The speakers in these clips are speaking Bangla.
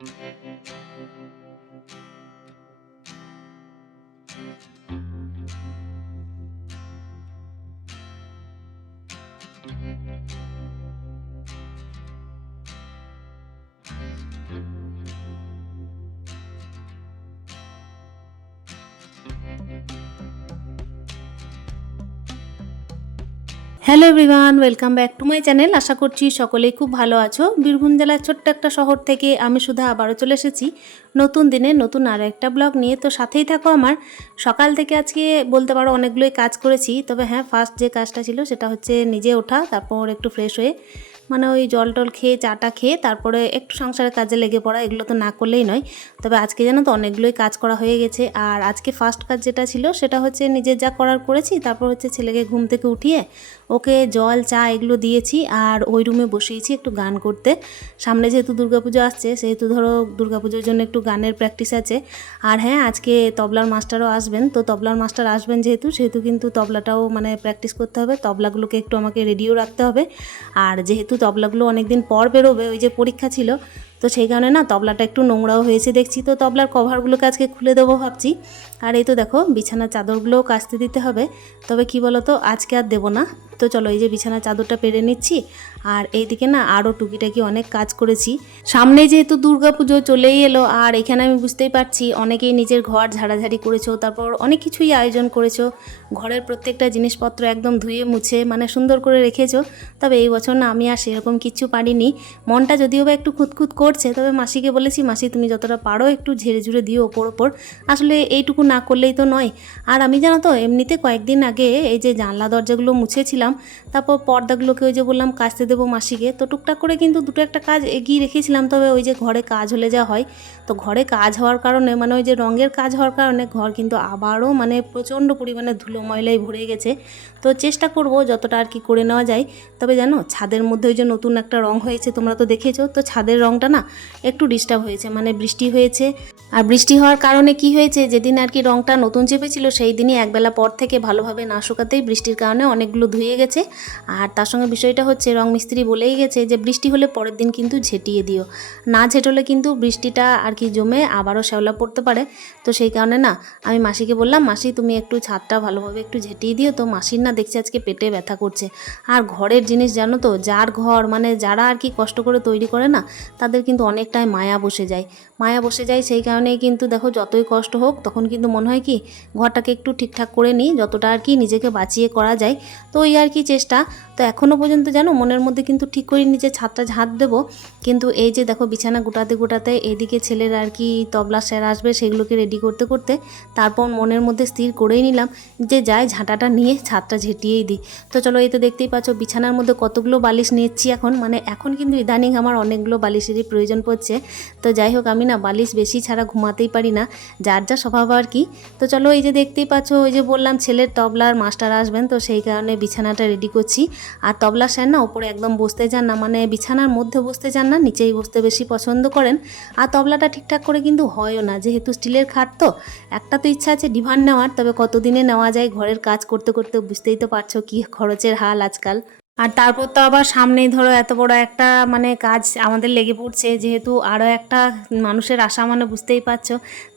Música hello everyone welcome back to my channel আশা করছি সকলেই খুব ভালো আছো। বীরভূম জেলার ছোট্ট একটা শহর থেকে আমি সুধা আবারও চলে এসেছি। নতুন দিনে নতুন আরও একটা ব্লগ নিয়ে। তো সাথেই থাকো আমার। সকাল থেকে আজকে বলতে পারো অনেকগুলোই কাজ করেছি। তবে হ্যাঁ ফার্স্ট যে কাজটা ছিল সেটা হচ্ছে নিজে ওঠা, তারপর একটু ফ্রেশ হয়ে মানে ওই জল টল খেয়ে চাটা খেয়ে তারপরে একটু সংসারের কাজে লেগে পড়া, এগুলো তো না করলেই নয়। তবে আজকে জানো তো অনেকগুলোই কাজ করা হয়ে গেছে। আর আজকে ফার্স্ট কাজ যেটা ছিল সেটা হচ্ছে নিজের যা করার করেছি, তারপর হচ্ছে ছেলেকে ঘুম থেকে উঠিয়ে ওকে জল, চা এগুলো দিয়েছি আর ওই রুমে বসিয়েছি একটু গান করতে। সামনে যেহেতু দুর্গাপুজো আসছে, সেহেতু ধরো দুর্গাপুজোর জন্য একটু গানের প্র্যাকটিস আছে। আর হ্যাঁ আজকে তবলার মাস্টারও আসবেন। তো তবলার মাস্টার আসবেন যেহেতু, সেহেতু কিন্তু তবলাটাও মানে প্র্যাকটিস করতে হবে। তবলাগুলোকে একটু আমাকে রেডিও রাখতে হবে। আর যেহেতু তবলাগুলো অনেকদিন পর বেরোবে, ওই যে পরীক্ষা ছিল। তো সেই কারণে না তবলাটা একটু নোংরাও হয়েছে দেখছি। তো তবলার কভারগুলোকে আজকে খুলে দেবো ভাবছি। আর এই তো দেখো, বিছানার চাদরগুলোও কাচতে দিতে হবে। তবে কি বলতো, আজকে আর দেবো না। তো চলো এই যে বিছানার চাদরটা পেরে নিচ্ছি। আর এইদিকে না আরও টুকিটাকি অনেক কাজ করেছি। সামনে যেহেতু দুর্গাপুজো চলেই এলো, আর এখানে আমি বুঝতেই পারছি অনেকেই নিজের ঘর ঝাড়াঝাড়ি করেছ, তারপর অনেক কিছুই আয়োজন করেছ। ঘরের প্রত্যেকটা জিনিসপত্র একদম ধুয়ে মুছে মানে সুন্দর করে রেখেছো। তবে এই বছর না আমি আর সেরকম কিচ্ছু পারিনি। মনটা যদিও বা একটু খুঁতখুত করছে, তবে মাসিকে বলেছি, মাসি, তুমি যতটা পারো একটু ঝেড়ে ঝুড়ে দিও ওপর ওপর। আসলে এইটুকু না করলেই তো নয়। আর আমি জানো তো, এমনিতে কয়েকদিন আগে এই যে জানলা দরজাগুলো মুছেছিলাম তারপর পর্দাগুলোকে ওই যে বললাম কাচতে দেবো মাসিকে। তো টুকটাক করে কিন্তু দুটো একটা কাজ এগিয়ে রেখেছিলাম, তবে ওই যে ঘরে কাজ হলে যা হয়। তো ঘরে কাজ হওয়ার কারণে মানে ওই যে রঙের কাজ হওয়ার কারণে ঘর কিন্তু আবারও মানে প্রচণ্ড পরিমাণে ধুলো ময়লায় ভরে গেছে। তো চেষ্টা করব যতটা আর কি করে নেওয়া যায়। তবে জানো, ছাদের মধ্যে ওই যে নতুন একটা রং হয়েছে, তোমরা তো দেখেছ। তো ছাদের রংটা না একটু ডিস্টার্ব হয়েছে মানে বৃষ্টি হয়েছে। আর বৃষ্টি হওয়ার কারণে কি হয়েছে, যেদিন আর কি রংটা নতুন চেপেছিল, সেই দিনই একবেলা পর থেকে ভালোভাবে না শুকাতেই বৃষ্টির কারণে অনেকগুলো ধুয়ে গেছে। আর তার সঙ্গে বিষয়টা হচ্ছে রং মিস্ত্রি বলেই গেছে যে বৃষ্টি হলে পরের দিন কিন্তু ঝেঁটিয়ে দিও। না ঝেঁটলে কিন্তু বৃষ্টিটা আর কি জমে আবারও শ্যাওলা পড়তে পারে। তো সেই কারণে না, আমি মাসিকে বললাম, মাসি, তুমি একটু ছাদটা ভালোভাবে একটু ঝেঁটিয়ে দিও তো। মাসির না দেখছি আজকে পেটে ব্যথা করছে। আর ঘরের জিনিস জানো তো, যার ঘর মানে যারা আর কি কষ্ট করে তৈরি করে না, তাদের কিন্তু অনেকটাই মায়া বসে যায়। মায়া বসে যায় সেই কারণেই কিন্তু দেখো যতই কষ্ট হোক, তখন কিন্তু মনে হয় কি ঘরটাকে একটু ঠিকঠাক করে নিই, যতটা আর কি নিজেকে বাঁচিয়ে করা যায়। তো ওই আর কি চেষ্টা? তো এখনও পর্যন্ত জানো, মনের মধ্যে কিন্তু ঠিক করি নিজে ছাদটা ঝাঁট দেবো। কিন্তু এই যে দেখো বিছানা গোটাতে গোটাতে এদিকে ছেলের আর কি তবলা স্যার আসবে সেগুলোকে রেডি করতে করতে তারপর মনের মধ্যে স্থির করেই নিলাম যে যাই ঝাঁটাটা নিয়ে ছাদটা ঝেঁটিয়েই দিই। তো চলো এই তো দেখতেই পাচ্ছ বিছানার মধ্যে কতগুলো বালিশ নিচ্ছি এখন। মানে এখন কিন্তু ইদানিং আমার অনেকগুলো বালিশেরই প্রয়োজন পড়ছে। তো যাই হোক, আমি না বালিশ বেশি ছাড়া ঘুমাতেই পারি না। যার যা স্বভাব আর কি। তো চলো এই যে দেখতেই পাচ্ছ, ওই যে বললাম ছেলের তবলার মাস্টার আসবেন, তো সেই কারণে বিছানাটা রেডি করছি। আর তবলা স্যার না ওপরে একদম বসতে যান না মানে বিছানার মধ্যে বসতে যান না, নিচেই বসতে বেশি পছন্দ করেন। আর তবলাটা ঠিকঠাক করে কিন্তু হয়ও না, যেহেতু স্টিলের খাট তো, একটা তো ইচ্ছা আছে ডিভান নেওয়ার, তবে কতদিনে নেওয়া যায়, ঘরের কাজ করতে করতে বুঝতেই তো পারছ কী খরচের হাল আজকাল। আর তারপর তো আবার সামনেই ধরো এত বড় একটা মানে কাজ আমাদের লেগে পড়ছে, যেহেতু আরও একটা মানুষের আশা মানে বুঝতেই পারছ,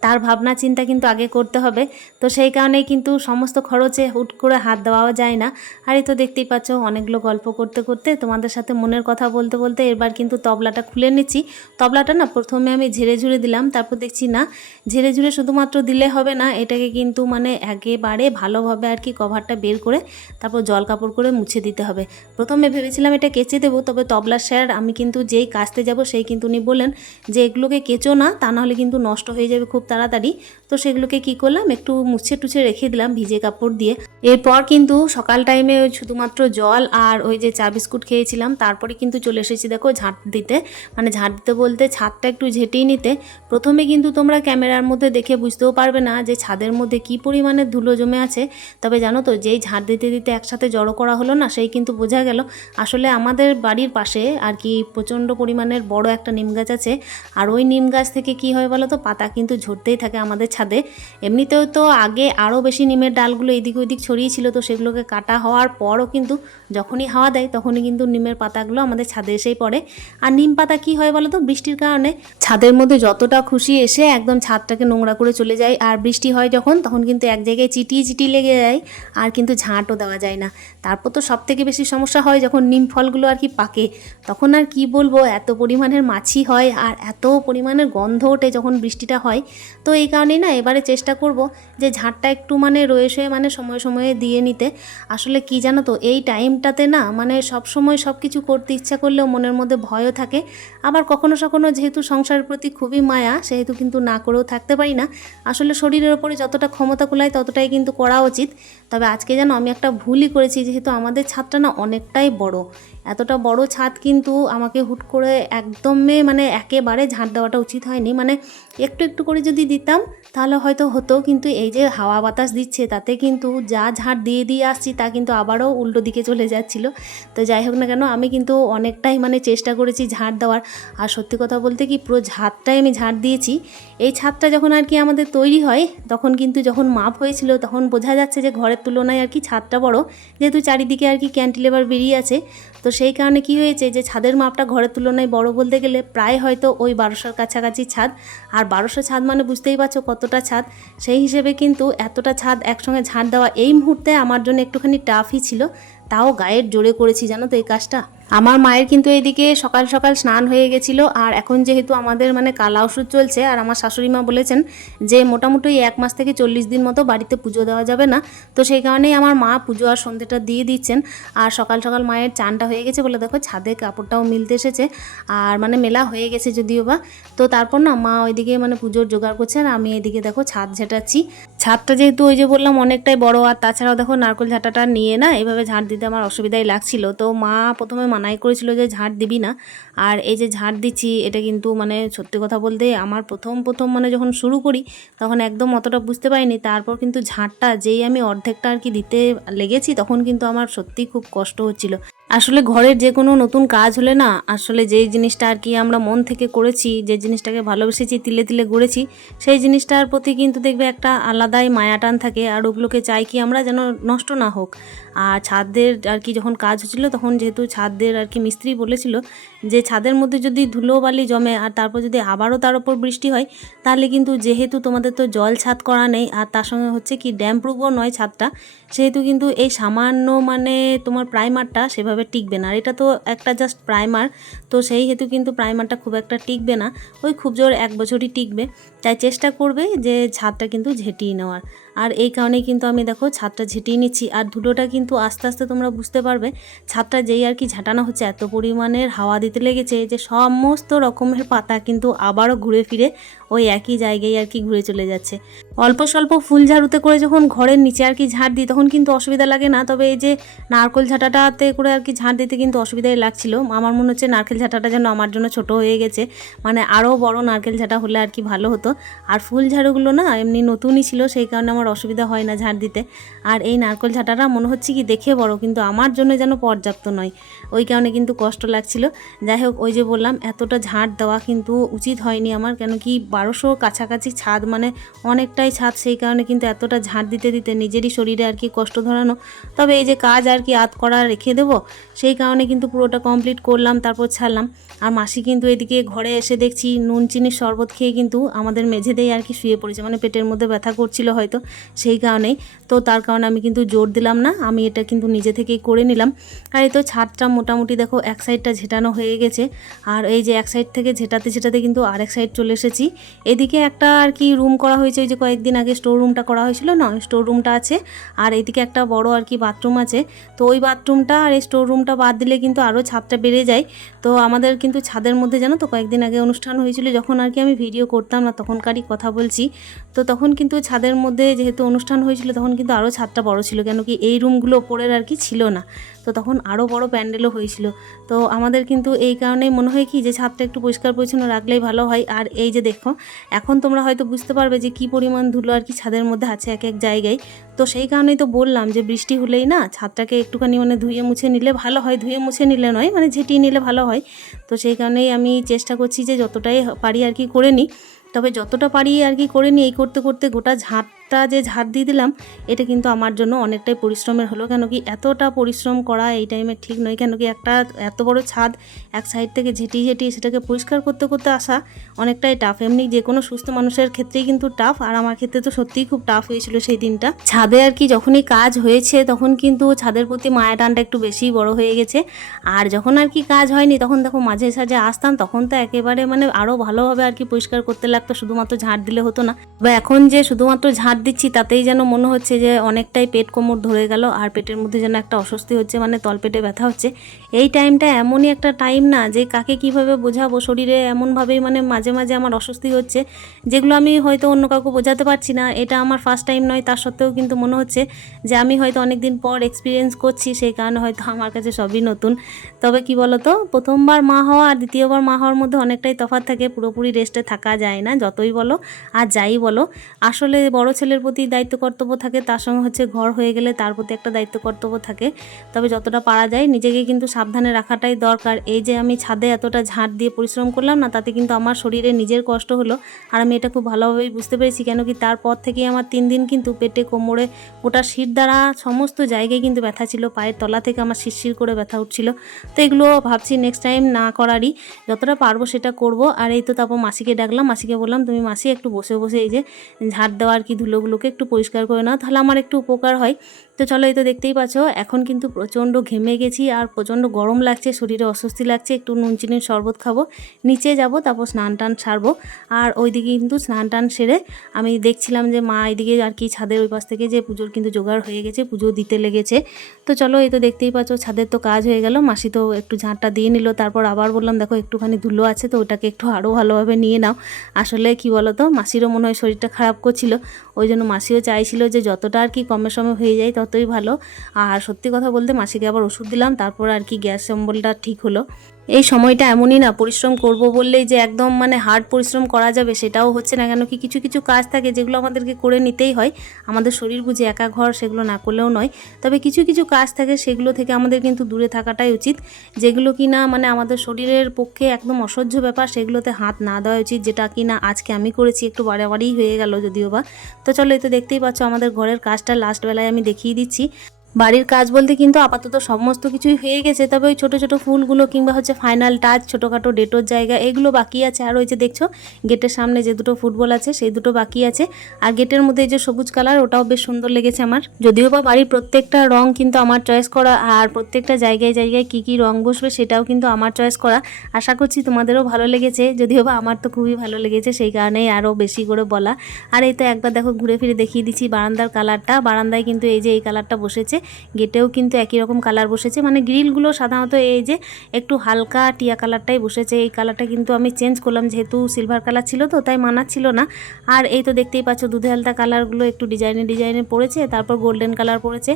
তার ভাবনা চিন্তা কিন্তু আগে করতে হবে। তো সেই কারণেই কিন্তু সমস্ত খরচে হুট করে হাত দেওয়াও যায় না। আর এই তো দেখতেই পাচ্ছ অনেকগুলো গল্প করতে করতে তোমাদের সাথে মনের কথা বলতে বলতে এবার কিন্তু তবলাটা খুলে নিচ্ছি। তবলাটা না প্রথমে আমি ঝেড়ে ঝুড়ে দিলাম, তারপর দেখছি না, ঝেড়ে ঝুড়ে শুধুমাত্র দিলে হবে না, এটাকে কিন্তু মানে একেবারে ভালোভাবে আর কি কভারটা বের করে তারপর জল কাপড় করে মুছে দিতে হবে। প্রথমে ভেবেছিলাম এটা কেচে দেবো, তবে তবলা স্যার, আমি কিন্তু যেই কাচতে যাব সেই কিন্তু উনি বললেন যে এগুলোকে কেচো না, তা নাহলে কিন্তু নষ্ট হয়ে যাবে খুব তাড়াতাড়ি। তো সেগুলোকে কি করলাম, একটু মুছে টুছে রেখে দিলাম ভিজে কাপড় দিয়ে। এরপর কিন্তু সকাল টাইমে শুধুমাত্র জল আর ওই যে চা বিস্কুট খেয়েছিলাম, তারপরে কিন্তু চলে এসেছি দেখো ঝাঁট দিতে। মানে ঝাঁট দিতে বলতে ছাদটা একটু ঝেঁটিয়ে নিতে। প্রথমে কিন্তু তোমরা ক্যামেরার মধ্যে দেখে বুঝতেও পারবে না যে ছাদের মধ্যে কি পরিমাণে ধুলো জমে আছে। তবে জানো তো, যেই ঝাঁট দিতে দিতে একসাথে জড়ো করা হলো না, সেই কিন্তু বোঝা গেল। আসলে আমাদের বাড়ির পাশে আর কি প্রচণ্ড পরিমাণের বড় একটা নিম গাছ আছে। আর ওই নিম গাছ থেকে কি হয় বলো তো পাতা কিন্তু ঝরতেই থাকে আমাদের ছাদে। এমনিতেও তো আগে আরও বেশি নিমের ডালগুলো এদিক ওইদিক ছড়িয়ে ছিল তো সেগুলোকে কাটা হওয়ার পরও কিন্তু যখনই হাওয়া দেয় তখনই কিন্তু নিমের পাতাগুলো আমাদের ছাদে এসেই পড়ে। আর নিম পাতা কি হয় বলো তো বৃষ্টির কারণে ছাদের মধ্যে যতটা খুশি এসে একদম ছাদটাকে নোংরা করে চলে যায়। আর বৃষ্টি হয় যখন, তখন কিন্তু এক জায়গায় চিটিয়ে চিটিয়ে লেগে যায়। আর কিন্তু ঝাঁটও দেওয়া যায় না। তারপর তো সব থেকে বেশি সমস্যা হয় যখন নিম ফলগুলো আর কি পাকে, তখন আর কি বলব, এত পরিমাণের মাছি হয় আর এত পরিমাণের গন্ধ ওঠে যখন বৃষ্টিটা হয়। তো এই কারণেই না এবারে চেষ্টা করব যে ঝাঁটটা একটু মানে রয়ে শয়ে মানে সময়ে সময়ে দিয়ে নিতে। আসলে কি জানো তো, এই টাইমটাতে না মানে সব সময় সব কিছু করতে ইচ্ছা করলেও মনের মধ্যে ভয়ও থাকে। আবার কখনো কখনো যেহেতু সংসারের প্রতি খুবই মায়া, সেহেতু কিন্তু না করেও থাকতে পারি না। আসলে শরীরের ওপরে যতটা ক্ষমতা কুলায় ততটাই কিন্তু করা উচিত। তবে আজকে যেন আমি একটা ভুলই করেছি, যেহেতু আমাদের ছাদটা না অনেকটাই বড়। এতটা বড় ছাদ কিন্তু আমাকে হুট করে একদমে মানে একেবারে ঝাঁট দেওয়াটা উচিত হয়নি। মানে একটু একটু করে যদি দিতাম তাহলে হয়তো হতো, কিন্তু এই যে হাওয়া বাতাস দিচ্ছে তাতে কিন্তু যা ঝাঁট দিয়ে দিয়ে আসছি তা কিন্তু আবারও উল্টো দিকে চলে যাচ্ছিল। তো যাই হোক না কেন আমি কিন্তু অনেকটাই মানে চেষ্টা করেছি ঝাঁট দেওয়ার। আর সত্যি কথা বলতে কি পুরো ঝাঁটটাই আমি ঝাঁট দিয়েছি। এই ছাদটা যখন আর কি আমাদের তৈরি হয়, তখন কিন্তু যখন মাপ হয়েছিল তখন বোঝা যাচ্ছে যে ঘরের তুলনায় আর কি ছাদটা বড়। যেহেতু চারিদিকে আর কি ক্যান্টিলেভার বেরিয়ে আছে। তো সেই কারণে কি হয়েছে যে ছাদের মাপটা ঘরের তুলনায় বড় বলতে গেলে প্রায় হয়তো ওই বারোশোর কাছাকাছি ছাদ। আর বারোশো ছাদ মানে বুঝতেই পারছ কতটা ছাদ। সেই হিসেবে কিন্তু এতটা ছাদ একসঙ্গে ঝাঁট দেওয়া এই মুহূর্তে আমার জন্য একটুখানি টাফই ছিল। তাও গায়ের জোরে করেছি, জানো তো এই কাজটা? আমার মায়ের কিন্তু এদিকে সকাল সকাল স্নান হয়ে গেছিল, আর এখন যেহেতু আমাদের মানে কালা ওষুধ চলছে, আর আমার শাশুড়ি মা বলেছেন যে মোটামুটি এক মাস থেকে চল্লিশ দিন মতো বাড়িতে পুজো দেওয়া যাবে না। তো সেই কারণেই আমার মা পুজো আর সন্ধ্যেটা দিয়ে দিচ্ছেন। আর সকাল সকাল মায়ের চানটা হয়ে গেছে বলে দেখো, ছাদে কাপড়টাও মিলতে এসেছে, আর মানে মেলা হয়ে গেছে যদিও বা। তো তারপর না মা ওইদিকে মানে পুজোর জোগাড় করছেন আমি এদিকে দেখো ছাদ ঝেঁটাচ্ছি। ছাদটা যেহেতু ওই যে বললাম অনেকটাই বড়, আর তাছাড়াও দেখো নারকোল ঝাঁটাটা নিয়ে না এভাবে ঝাঁট দিতে আমার অসুবিধাই লাগছিল। তো মা প্রথমে মানাই করেছিল যে ঝাঁট দিবি না। আর এই যে ঝাঁট দিচ্ছি, এটা কিন্তু মানে সত্যি কথা বলতে আমার প্রথম প্রথম মানে যখন শুরু করি, তখন একদম অতটা বুঝতে পারিনি। তারপর কিন্তু ঝাঁটটা যেই আমি অর্ধেকটা আর কি দিতে লেগেছি, তখন কিন্তু আমার সত্যিই খুব কষ্ট হচ্ছিল। আসলে ঘরের যে কোনো নতুন কাজ হলে না, আসলে যেই জিনিসটা আর কি আমরা মন থেকে করেছি, যে জিনিসটাকে ভালোবেসেছি, তিলে তিলে গড়েছি, সেই জিনিসটার প্রতি কিন্তু দেখবে একটা আলাদাই মায়াটান থাকে আর ওগুলোকে চাই কি আমরা যেন নষ্ট না হোক। আর ছাদের আর কি যখন কাজ হচ্ছিল, তখন যেহেতু ছাদের আর কি মিস্ত্রি বলেছিল যে ছাদের মধ্যে যদি ধুলো বালি জমে আর তারপর যদি আবারও তার উপর বৃষ্টি হয়, তাহলে কিন্তু যেহেতু তোমাদের তো জল ছাদ করা নেই, আর তার সঙ্গে হচ্ছে কি ড্যাম প্রুফও নয় ছাদটা, সেহেতু কিন্তু এই সামান্য মানে তোমার প্রাইমারটা সেভাবে টিকবে না। আর এটা তো একটা জাস্ট প্রাইমার তো সেই হেতু কিন্তু প্রাইমারটা খুব একটা টিকবে না। ওই খুব জোর এক বছরই টিকবে। তাই চেষ্টা করবে যে ছাদটা কিন্তু ঝেঁটিয়ে নেওয়ার। আর এই কারণেই কিন্তু আমি দেখো ছাদটা ঝেঁটিয়ে নিচ্ছি। আর ধুলোটা কিন্তু আস্তে আস্তে তোমরা বুঝতে পারবে, ছাদটা যেই আর কি ঝাঁটানো হচ্ছে, এত পরিমাণের হাওয়া দিতে লেগেছে যে সমস্ত রকমের পাতা কিন্তু আবারও ঘুরে ফিরে ওই একই জায়গায় আর কি ঘুরে চলে যাচ্ছে। অল্প স্বল্প ফুল ঝাড়ুতে করে যখন ঘরের নিচে আর কি ঝাড় দিই, তখন কিন্তু অসুবিধা লাগে না। তবে এই যে নারকোল ঝাঁটাটাতে করে আর কি ঝাড় দিতে কিন্তু অসুবিধাই লাগছিল। আমার মনে হচ্ছে নারকেল ঝাঁটাটা যেন আমার জন্য ছোট হয়ে গেছে। মানে আরও বড় নারকেল ঝাঁটা হলে আর কি ভালো হতো। আর ফুল ঝাড়ুগুলো না এমনি নতুনই ছিল, সেই কারণে আমার অসুবিধা হয় না ঝাড় দিতে। আর এই নারকেল ঝাঁটাটা মনে হচ্ছে কি দেখে বড়, কিন্তু আমার জন্য যেন পর্যাপ্ত নয়। ওই কারণে কিন্তু কষ্ট লাগছিল। যাই হোক, ওই যে বললাম, এতটা ঝাঁট দেওয়া কিন্তু উচিত হয়নি আমার। কেন কি বারোশো কাছাকাছি ছাদ মানে অনেকটাই ছাদ, সেই কারণে কিন্তু এতটা ঝাঁট দিতে দিতে নিজেরই শরীরে আর কি কষ্ট ধরানো। তবে এই যে কাজ আর কি আত করা রেখে দেবো, সেই কারণে কিন্তু পুরোটা কমপ্লিট করলাম, তারপর ছাড়লাম। আর মাসি কিন্তু এদিকে ঘরে এসে দেখছি, নুন, চিনির শরবত খেয়ে কিন্তু আমাদের মেঝেতেই আর কি শুয়ে পড়েছে মানে পেটের মধ্যে ব্যথা করছিল হয়তো। সেই কারণেই। তো তার কারণে আমি কিন্তু জোর দিলাম না, আমি এটা কিন্তু নিজে থেকেই করে নিলাম। আর এই তো ছাদটা মোটামুটি দেখো এক সাইডটা ঝেটানো হয়ে গেছে, আর এই যে এক সাইড থেকে ঝেটাতে ঝেটাতে কিন্তু আরেক সাইড চলে এসেছি। এদিকে একটা আর কি রুম করা হয়েছে, ওই যে কয়েকদিন আগে স্টোর রুমটা করা হয়েছিল না স্টোর রুমটা আছে, আর এদিকে একটা বড় আর কি বাথরুম আছে। তো ওই বাথরুমটা আর এই স্টোর রুমটা বাদ দিলে কিন্তু আরও ছাদটা বেড়ে যায়। তো আমাদের কিন্তু ছাদের মধ্যে জানো তো কয়েকদিন আগে অনুষ্ঠান হয়েছিল, যখন আর কি আমি ভিডিও করতাম না, তখনকারই কথা বলছি। তো তখন কিন্তু ছাদের মধ্যে যেহেতু অনুষ্ঠান হয়েছিল, তখন কিন্তু আরও ছাদটা বড় ছিল, কেন কি এই রুমগুলো ওপরের আর কি ছিল না। তো তখন আরও বড় প্যান্ডেলও হয়েছিল। তো আমাদের কিন্তু এই কারণেই মনে হয় কি যে ছাদটা একটু পরিষ্কার পরিচ্ছন্ন রাখলেই ভালো হয়। আর এই যে দেখো, এখন তোমরা হয়তো বুঝতে পারবে যে কি পরিমাণ ধুলো আর কি ছাদের মধ্যে আছে এক এক জায়গায়। তো সেই কারণেই তো বললাম যে বৃষ্টি হলেই না ছাদটাকে একটুখানি মানে ধুয়ে মুছে নিলে ভালো হয়, ধুয়ে মুছে নিলে নয় মানে ঝেঁটিয়ে নিলে ভালো হয়। তো সেই কারণেই আমি চেষ্টা করছি যে যতটাই পারি আর কি করে নিই। তবে যতটা পারি আর কি করে নিই, এই করতে করতে গোটা ঝাঁটটা যে ঝাঁট দিয়ে দিলাম, এটা কিন্তু আমার জন্য অনেকটাই পরিশ্রমের হলো। কেন কি এতটা পরিশ্রম করা এই টাইমে ঠিক নয়। কেন কি একটা এত বড় ছাদ এক সাইড থেকে ঝেঁটিয়ে ঝেঁটিয়ে সেটাকে পরিষ্কার করতে করতে আসা অনেকটাই টাফ এমনি যে কোনো সুস্থ মানুষের ক্ষেত্রেই কিন্তু টাফ আর আমার ক্ষেত্রে তো সত্যিই খুব টাফ হয়েছিল সেই দিনটা। ছাদে আর কি যখনই কাজ হয়েছে, তখন কিন্তু ছাদের প্রতি মায়া টানটা একটু বেশি বড় হয়ে গেছে। আর যখন আর কি কাজ হয়নি, তখন দেখো মাঝে সাঝে আসতাম, তখন তো একেবারে মানে আরও ভালোভাবে আর কি পরিষ্কার করতে লাগতো। শুধুমাত্র ঝাঁট দিলে হতো না। বা এখন যে শুধুমাত্র ঝাঁট দিচ্ছি, তাতেই যেন মনে হচ্ছে যে অনেকটাই পেট কোমর ধরে গেল আর পেটের মধ্যে যেন একটা অস্বস্তি হচ্ছে মানে তলপেটে ব্যথা হচ্ছে। এই টাইমটা এমনই একটা টাইম না যে কাকে কীভাবে বোঝাবো শরীরে, এমনভাবেই মানে মাঝে মাঝে আমার অস্বস্তি হচ্ছে, যেগুলো আমি হয়তো অন্য কাউকে বোঝাতে পারছি না। এটা আমার ফার্স্ট টাইম নয়, তার সত্ত্বেও কিন্তু মনে হচ্ছে যে আমি হয়তো অনেক দিন পর এক্সপিরিয়েন্স করছি, সেই কারণে হয়তো আমার কাছে সবই নতুন। তবে কি বলতো, প্রথমবার মা হওয়া আর দ্বিতীয়বার মা হওয়ার মধ্যে অনেকটাই তফাৎ থাকে, পুরোপুরি রেস্টে থাকা যায় না, যতই বলো আর যাই বলো। আসলে বড় ছেলের প্রতি দায়িত্ব কর্তব্য থাকে, তার সঙ্গে হচ্ছে ঘর হয়ে গেলে তার প্রতি একটা দায়িত্ব কর্তব্য থাকে। তবে যতটা পারা যায়, নিজেকে কিন্তু সাবধানে রাখাটাই দরকার। এই যে আমি ছাদে এতটা ঝাঁট দিয়ে পরিশ্রম করলাম না, তাতে কিন্তু আমার শরীরে নিজের কষ্ট হলো। আর আমি এটা খুব ভালোভাবেই বুঝতে পেরেছি, কেন কি তারপর থেকেই আমার তিন দিন কিন্তু পেটে কোমরে গোটা শির দ্বারা সমস্ত জায়গায় কিন্তু ব্যথা ছিল। পায়ের তলা থেকে আমার শিরশির করে ব্যথা উঠছিল। তো এগুলো ভাবছি নেক্সট টাইম না করারই, যতটা পারব সেটা করব। আর এই তো তারপর মাসিকে ডাকলাম, মাসিকে বললাম, তুমি মাসি একটু বসে বসে এই যে ঝাড় দেওয়া আর কি ধুলোগুলোকে একটু পরিষ্কার করে নাও, তাহলে আমার একটু উপকার হয়। তো চলো এই তো দেখতেই পাচ্ছ, এখন কিন্তু প্রচণ্ড ঘেমে গেছি আর প্রচণ্ড গরম লাগছে, শরীরে অস্বস্তি লাগছে, একটু নুন চিনির শরবত খাব, নিচে যাব, তারপর স্নান টান সারবো। আর ওইদিকে কিন্তু স্নান টান সেরে আমি দেখছিলাম যে মা এদিকে আর কি ছাদের ওই পাশ থেকে যে পুজোর কিন্তু জোগাড় হয়ে গেছে, পুজো দিতে লেগেছে। তো চলো এই তো দেখতেই পাচ্ছ, ছাদের তো কাজ হয়ে গেল, মাসি তো একটু ঝাঁটটা দিয়ে নিল, তারপর আবার বললাম, দেখো, একটুখানি ধুলো আছে, তো ওটাকে একটু আরও ভালোভাবে নিয়ে নাও। আসলে কি বলো তো মাসিরও মনে হয় শরীরটা খারাপ করছিল ওই জন্য মাসিও চাইছিল যে যতটা আর কি কমে সমে হয়ে যায় ততই ভালো। আর সত্যি কথা বলতে মাসিকে আবার ওষুধ দিলাম, তারপর আর কি গ্যাস অম্বলটা ঠিক হলো। এই সময়টা এমনই না, পরিশ্রম করব বললেই যে একদম মানে হার্ড পরিশ্রম করা যাবে সেটাও হচ্ছে না, কেন কি কিছু কিছু কাজ থাকে যেগুলো আমাদেরকে করে নিতেই হয়, আমাদের শরীর বুঝে একা ঘর সেগুলো না করলেও নয়, তবে কিছু কিছু কাজ থাকে সেগুলো থেকে আমাদের কিন্তু দূরে থাকাটাই উচিত, যেগুলো কি না মানে আমাদের শরীরের পক্ষে একদম অসহ্য ব্যাপার সেগুলোতে হাত না দেওয়া উচিত, যেটা কি না আজকে আমি করেছি একটু বাড়াবাড়ি হয়ে গেল যদিও বা, তো চলো এই তো দেখতেই পাচ্ছ আমাদের ঘরের কাজটা লাস্ট বেলায় আমি দেখিয়ে দিচ্ছি। বাড়ির কাজ বলতে কিন্তু আপাতত সমস্ত কিছুই হয়ে গেছে, তবে ওই ছোটো ছোটো ফুলগুলো কিংবা হচ্ছে ফাইনাল টাচ ছোটোখাটো ডেটোর জায়গা, এগুলো বাকি আছে। আর ওই যে দেখছ, গেটের সামনে যে দুটো ফুটবল আছে, সেই দুটো বাকি আছে। আর গেটের মধ্যে যে সবুজ কালার ওটাও বেশ সুন্দর লেগেছে আমার। যদিও বা বাড়ির প্রত্যেকটা রং কিন্তু আমার চয়েস করা, আর প্রত্যেকটা জায়গায় জায়গায় কি কি রং বসবে সেটাও কিন্তু আমার চয়েস করা। আশা করছি তোমাদেরও ভালো লেগেছে, যদিও বা আমার তো খুবই ভালো লেগেছে, সেই কারণেই আরও বেশি করে বলা। আর এই তো একবার দেখো, ঘুরে ফিরে দেখিয়ে দিচ্ছি বারান্দার কালারটা বারান্দায় কিন্তু এই যে এই কালারটা বসেছে গেটেও কিন্তু একই রকম কালার বসেছে। মানে গ্রিলগুলো সাধারণত এই যে একটু হালকা টিয়া কালারটাই বসেছে। এই কালারটা কিন্তু আমি চেঞ্জ করলাম, যেহেতু সিলভার কালার ছিল তো, তাই মানাচ্ছিল না। আর এই তো দেখতেই পাচ্ছ দুধে হালতা কালারগুলো একটু ডিজাইনে ডিজাইনে পড়েছে, তারপর গোল্ডেন কালার পড়েছে।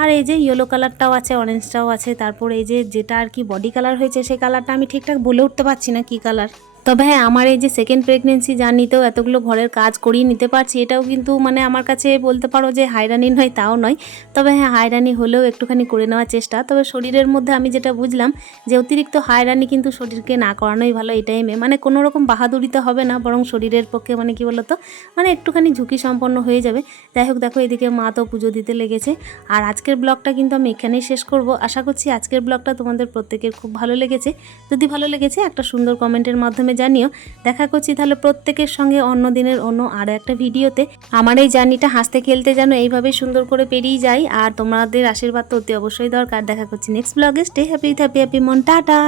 আর এই যে ইয়েলো কালারটাও আছে, অরেঞ্জটাও আছে, তারপর এই যে যেটা আর কি বডি কালার হয়েছে, সেই কালারটা আমি ঠিকঠাক বলে উঠতে পারছি না কি কালার। তবে হ্যাঁ আমার এই যে সেকেন্ড প্রেগনেন্সি জার্নিতেও এতগুলো ঘরের কাজ করিয়ে নিতে পারছি, এটাও কিন্তু মানে আমার কাছে বলতে পারো যে হাইরানি নয়, তাও নয়। তবে হ্যাঁ হাইরানি হলেও একটুখানি করে নেওয়ার চেষ্টা। তবে শরীরের মধ্যে আমি যেটা বুঝলাম যে অতিরিক্ত হাইরানি কিন্তু শরীরকে না করানোই ভালো এই টাইমে মানে কোনো রকম বাহাদুরি তো হবে না, বরং শরীরের পক্ষে মানে কি বলতো? মানে একটুখানি ঝুঁকি সম্পন্ন হয়ে যাবে। যাই হোক, দেখো এদিকে মা তো পুজো দিতে লেগেছে। আর আজকের ব্লগটা কিন্তু আমি এখানেই শেষ করব। আশা করছি আজকের ব্লগটা তোমাদের প্রত্যেকের খুব ভালো লেগেছে। যদি ভালো লেগেছে, একটা সুন্দর কমেন্টের মাধ্যমে জানিও, দেখা করছি তাহলে প্রত্যেকের সঙ্গে অন্য দিনের অন্য আরও একটা ভিডিওতে। আমার এই জার্নিটা হাসতে খেলতে যেন এইভাবে সুন্দর করে পেরিয়ে যাই আর তোমাদের আশীর্বাদ তো অতি অবশ্যই দরকার। দেখা করছি নেক্সট ব্লগে স্টে হ্যাপি হ্যাপি হ্যাপি মন। টাটা!